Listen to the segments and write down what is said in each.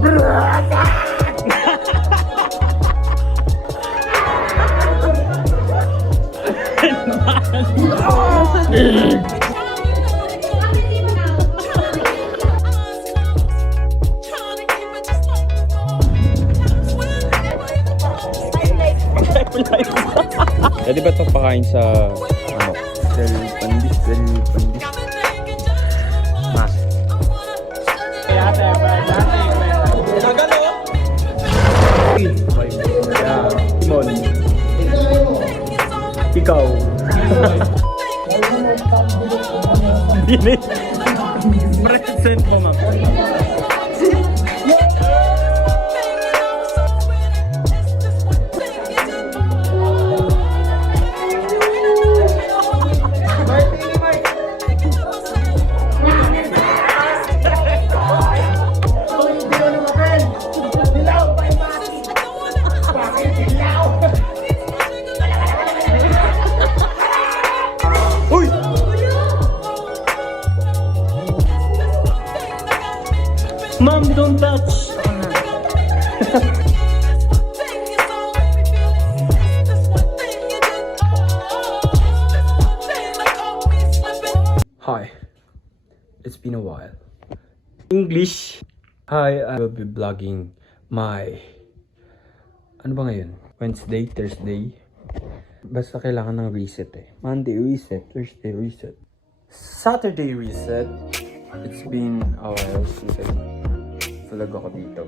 Pwede ba ito pakain sa ano? Pandis. Mas. Timon. Ikaw. Present mo, ma'am. Mom, don't touch! Hi, it's been a while. English. Hi, I will be vlogging my... Ano ba ngayon? Wednesday, Thursday. Basta kailangan ng reset eh. Monday reset, Thursday reset. Saturday reset. It's been a while since I vlog ako dito.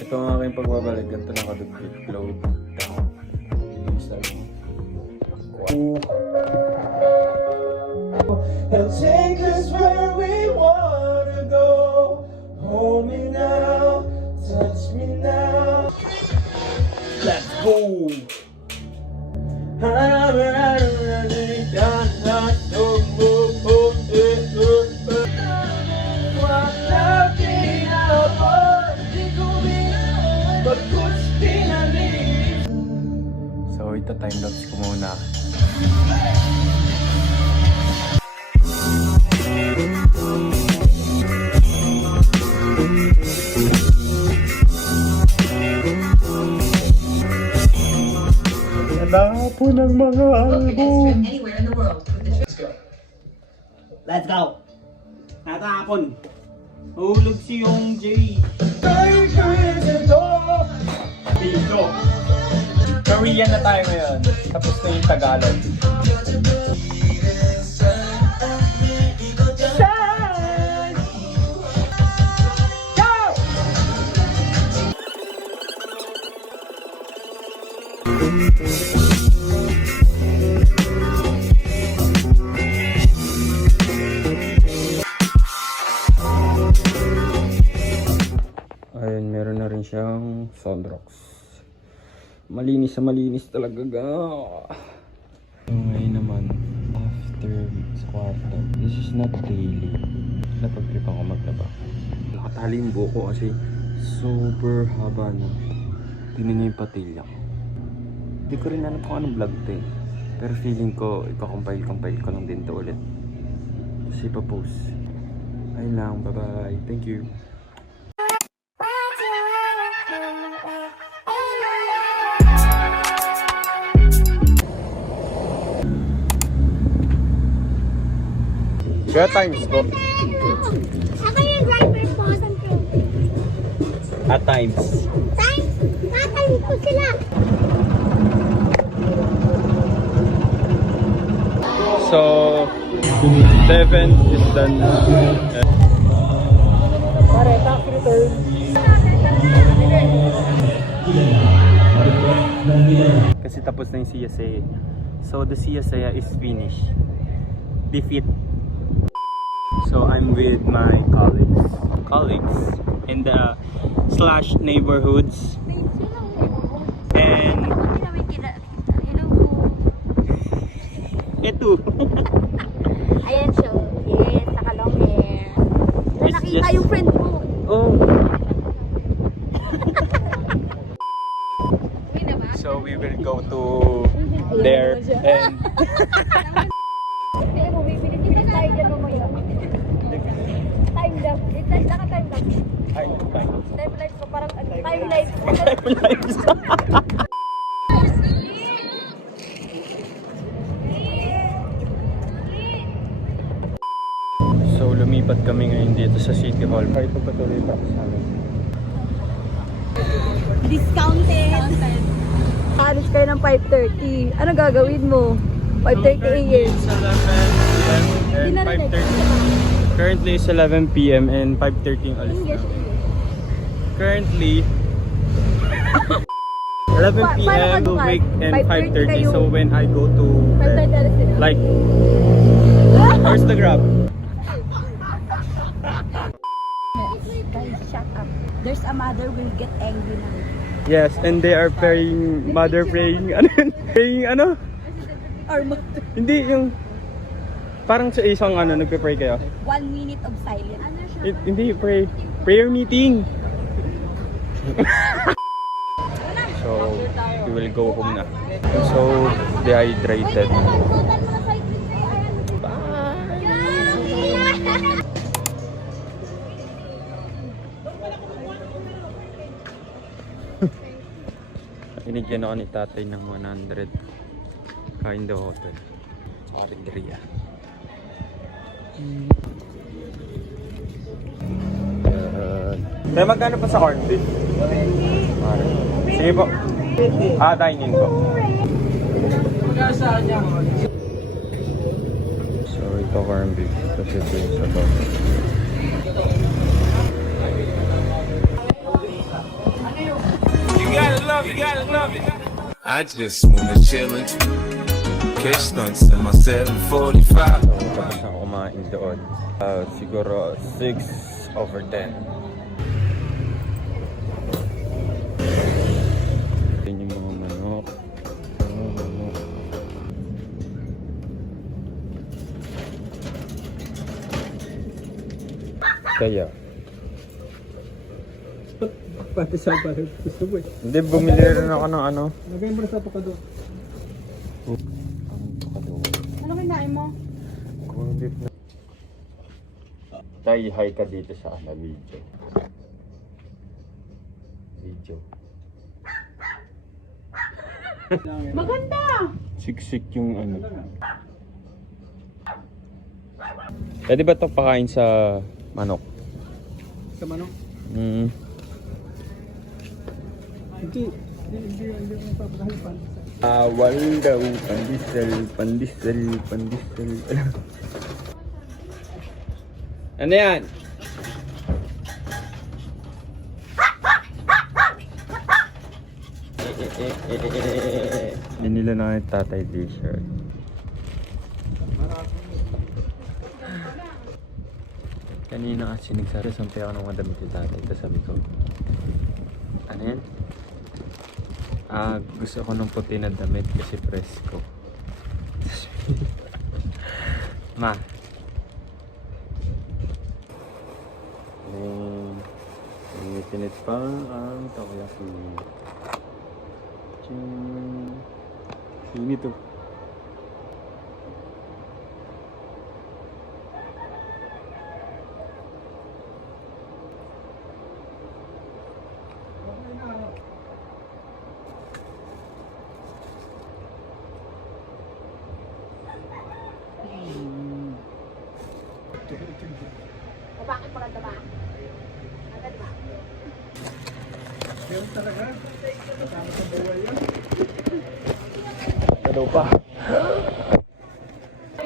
Ito ang aking pagbabalik. Ganito nakadupload. He'll take us where we wanna go. Hold me now, touch me now. Let's go. So ito time lapse ko muna. Wala po ng mga album. Let's go. Natapon. Hulog si Yung J. Dito. Korean na tayo ngayon. Tapos na yung Tagalog. Ayun, meron na rin siyang Sunrocks. Malinis na malinis talaga ga. So, ngayon naman, after sa kwarto, this is not daily. Napag-trip ako maglaba. Nakatali yung buko kasi super haba na. Tingnan niyo yung patilya ko. Hindi ko rin alam kung anong vlog to eh. Pero feeling ko, ipa-compile ko lang din to ulit. Kasi pa-post. Ayun lang, bye-bye. Thank you. Kaya times po. Ako yung driver po sa At times. times. Natalim ko sila. So, the event is done. Pare, tax return. Kasi tapos na yung CSA. So, the CSA is finished. Defeat. So, I'm with my colleagues in the slash neighborhoods. And ito. Ayan siya. Yes, nakalong hair. It's Nakita just- yung friend mo. Oh. Uy na ba? So, we will go to there and Kaya mo, bibili tayo dyan mamaya. Time lang. Naka-time lang. I know, fine. Time life ko parang time life. So lumipat kami ngayon dito sa City Hall. Kahit pa patuloy pa sa amin. Discounted. Alis kayo ng 5:30. Ano gagawin mo? 5:30 a.m. 11 and 5:30. Currently is 11 p.m. and 5:30 ang alis na. Currently 11 p.m. to wake and 5:30. So when I go to 5:30 alis sila. like where's the grab? Guys, shut up. There's a mother will get angry now. Yes, and they are praying, mother praying, ano yun? Praying ano? Or mother. Hindi, yung parang sa isang ano, nagpe-pray kayo. 1 minute of silence. Hindi, prayer meeting. So, we will go home na. I'm so dehydrated. Binigyan ako ni tatay ng 100. Kain daw hotel. Alegria. Tayo magkano pa sa corn beef? Sige po. Dine-in po. So ito corn beef. Tapos ito yung sabaw. You gotta love it. I just wanna chill and catch stunts in my 745. So tapos na ako kumain doon. Siguro 6/10. Yan yung mga manok. Kaya Pati sa parang gusto mo eh. hindi, bumili rin ako ng ano. Lagay mo na sa pakado. Ano kinain mo? Corn beef na. Tay, hi ka dito sa video. Maganda! Siksik yung ano. Pwede ba ito pakain sa manok? Sa manok. Hindi ang papakahipan. Awal daw, pandisel. Ano yan? Binila na yung tatay t-shirt. Kanina kasi nagsasampay ako ng mga damit yung tatay. Tapos sabi ko, ano yan? Gusto ko ng puti na damit kasi presko. Ma. Pinit pa ang takoyaki. Sini tuh. Bakit maganda ba? Maganda ba? Meron talaga. Kasama sa buhay yan. Ano pa?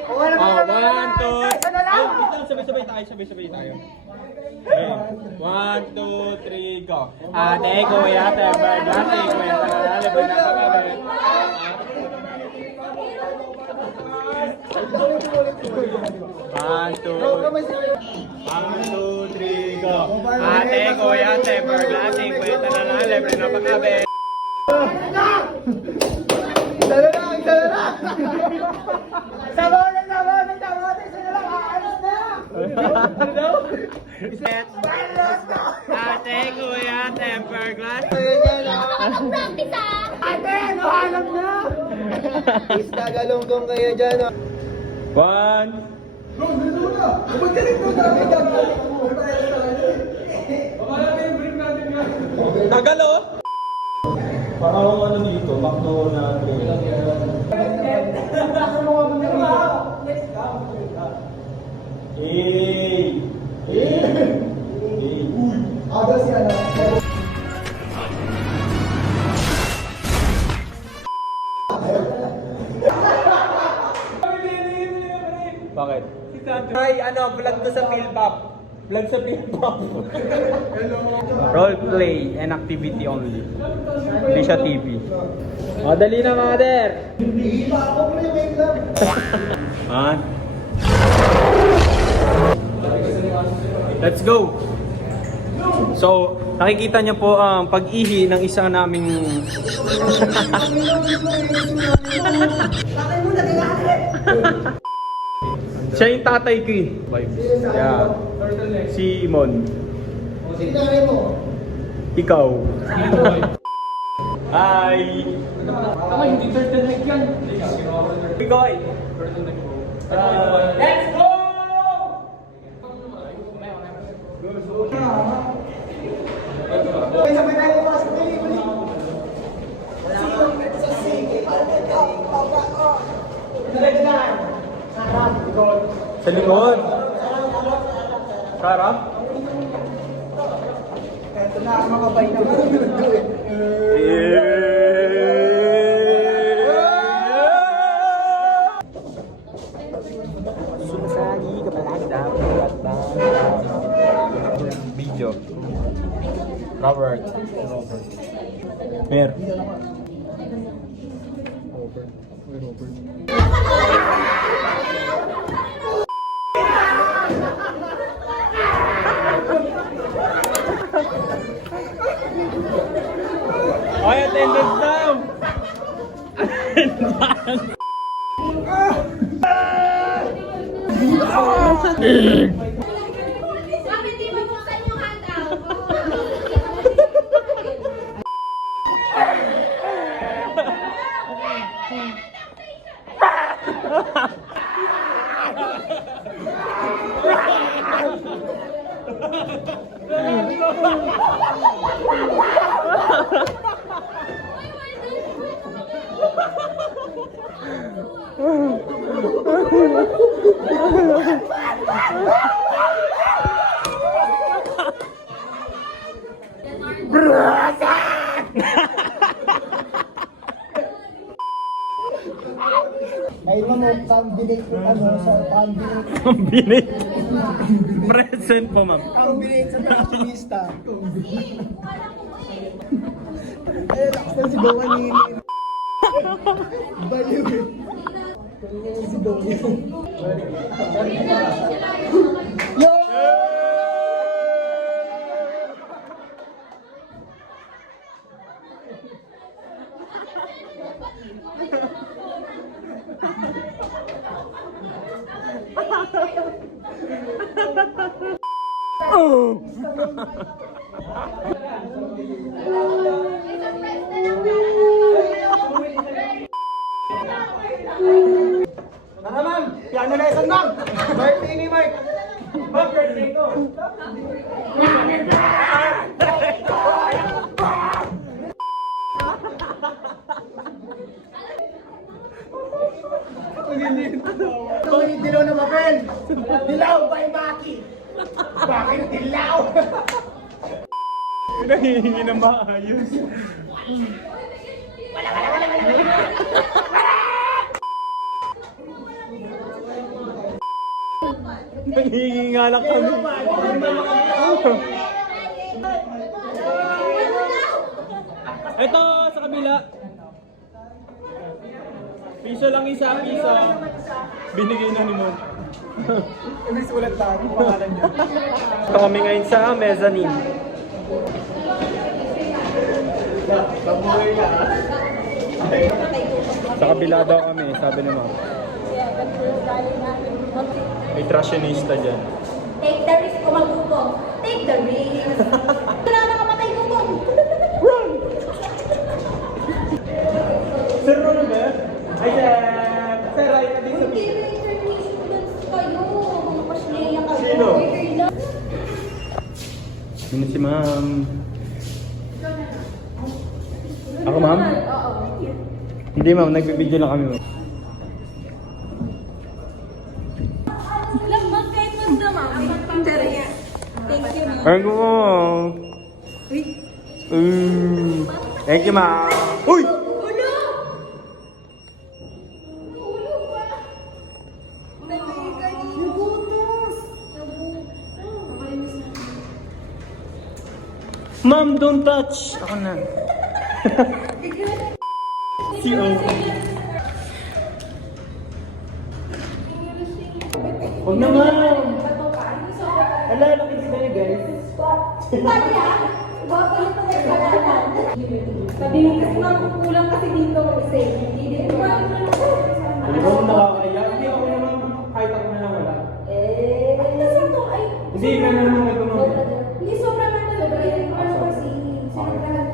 One, two. Dito, sabay-sabay tayo. Okay. 1, 2, 3, go. Ate, kuya, temper, ate, kuya, panalala, banakagabi. 1, 2, 3, go. Ate, kuya, temper, ate, kuya, panalala, banakagabi. Ate, kuya, temper glass. Practice ah! Gagalunggong kayo dyan. 1. Tagal oh! Parang ano dito, Macdo na Aga siya na. Bakit? Ay, ano, vlog to sa Philpop. Vlog sa Philpop. Role play and activity only. Hindi siya TV. O, dali na, mother! Hindi pa ako pre-wait lang. Ha? Let's go! So, nakikita niyo po ang pag-ihi ng isa naming... Siya yung tatay ko eh. Yeah. Si Imon. Sinari mo. Ikaw. Hi! Tama, hindi turtleneck yan. Ikaw eh. Let's go! Kaya sabay tayo pasok na yun. Sa likod. Sarap? Ito na ang mga bay naman. Sumasagi ka pala dapat ba? Video. Robert. Mer. Ay, attendance now! Bakit di mo buksan yung handout? Ay, mo combinate yung ano sa combinate. Combinate. Present po, ma'am. Combinate sa fashionista. Ay, lakas na si Gawa Nilin. Baliw. Si Gawa. Yo! Tara ma'am, piano lesson ma'am. Birthday ni Mark. Ma'am, birthday ko. Bakit dilaw na mapel? Dilaw by Maki. Bakit dilaw? Pinahihingi na maayos. Nanghihingi nga lang kami. Ito, sa kabila. Piso lang isa, piso. Binigay na ni Mom. May sulat tayo, pangalan niya. Ito kami ngayon sa mezzanine. Babuhay ka. Sa kabila daw kami, sabi ni Mom. May trashionista dyan. Take the risk kung magugong. Take the risk. Wala na kamatay gugong. Sir, ano ba? Ay, sir! Sir, ay, din sa Hindi na interview students kayo. Mga pasleya kayo. Sino? Order lang. Sino si Ma'am? Ako, ma'am? Hindi, ma'am. Nagbibideo lang kami, ma'am. Alam mo, kahit mag na, ma'am. Thank you, ma'am. Earn ko mo. Thank you, ma'am. Uy! Ulo! Ulo ba? Nabutas! Ma'am, don't touch. Ako na. Si O. Huwag na, ma'am. Ala, laki sila niya, guys. Sabi ha? Babalik ko na yung sabi mo kasi ma'am, kulang kasi dito kasi hindi dito. Hindi ko nakakaya. Hindi ako naman kahit ako na lang wala. Ay, nasa to ay. Hindi, ikaw na naman ito mo. Hindi sobra man talaga. Ano kasi?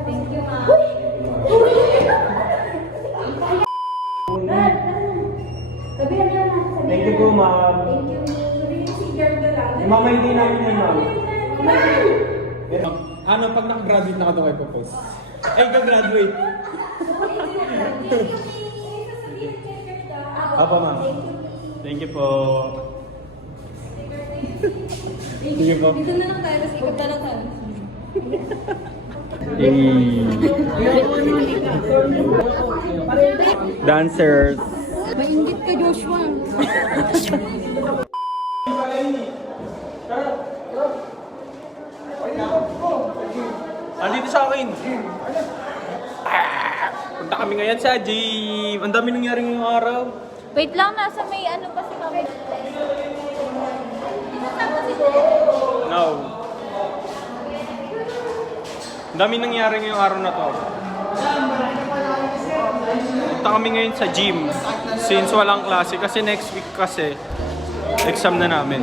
Thank you, ma'am. Sabihan niyo na. Thank you po, ma'am. Thank you. Sabihin si Gerda lang. Mama, hindi namin yan, ma'am. Ma'am! Ano, pag nakagraduate na ka daw kay Popos? Ay, gagraduate. Apa, ma'am. Thank you po. Sige po. Dito na lang tayo, tapos ikot na lang tayo. Dancers. Maingit ka, Joshua. Andito sa akin. Punta kami ngayon sa gym. Ang dami nangyari ngayong araw. Wait lang, nasa may ano pa si Mami. No. Ang dami nangyari ngayong araw na to. Punta kami ngayon sa gym. Since walang klase. Kasi next week kasi exam na namin.